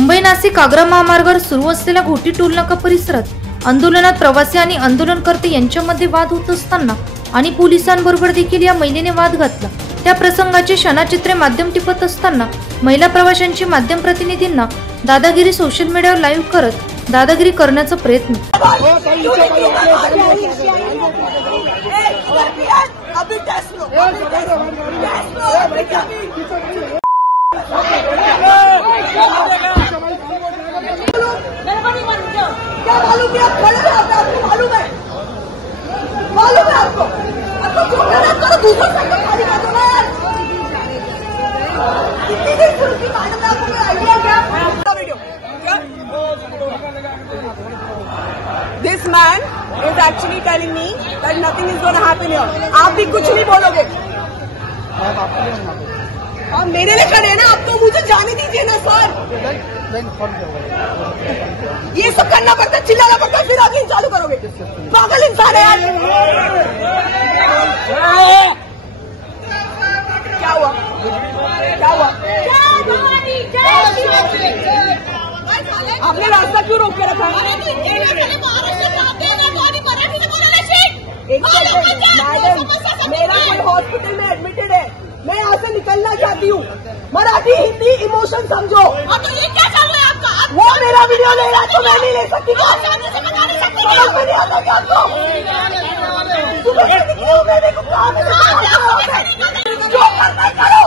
मुंबई नाशिक आग्रा महामार्गावर सुरू असलेल्या घोटी टोलनाका परिसरात आंदोलनात प्रवासी आणि आंदोलनकर्ते यांच्यामध्ये वाद होत असताना आणि पोलिसांबरोबर देखील या महिलेने वाद घातला। त्या प्रसंगाचे क्षणचित्रे माध्यम टिपत असताना महिला प्रवाशांची माध्यम प्रतिनिधींना दादागिरी सोशल मीडियावर लाईव्ह करत दादागिरी करण्याचा प्रयत्न। क्या मालूम है? आप खड़े हो, आपको मालूम है? मालूम है आपको? आपको क्यों मेहनत करो? दूसरों से खाली कर दो ना यार। कितनी देर सुनती मैडम, आपको कोई आइडिया क्या? वीडियो क्या? This man is actually telling me that nothing is going to happen here. आप भी कुछ नहीं बोलोगे। आप मेरे लिए खड़े हैं ना, आप तो मुझे जाने दीजिए ना सर। ये सब करना पड़ता है, चिल्लाना पड़ता है, फिर आगे चालू करोगे। पागल इंसान है यार। क्या हुआ? क्या हुआ? आपने रास्ता क्यों रोक के रखा है? एक सेकंड मैडम, मेरा कोई हॉस्पिटल में एडमिटेड है, मैं यहाँ से निकलना चाहती हूँ। मराठी हिंदी इमोशन समझो। तो ये क्या चल रहा है आपका? वो मेरा वीडियो ले रहा है तो मैं नहीं ले सकती। समझ में नहीं आता क्या आपको? मेरे को काम है, जो करना है करो।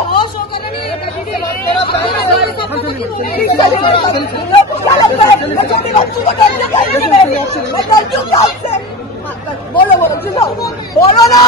क्या लगता है मैं छोटी बच्ची को डरती हूँ क्या उससे? बोलो बोलो बोलो ना।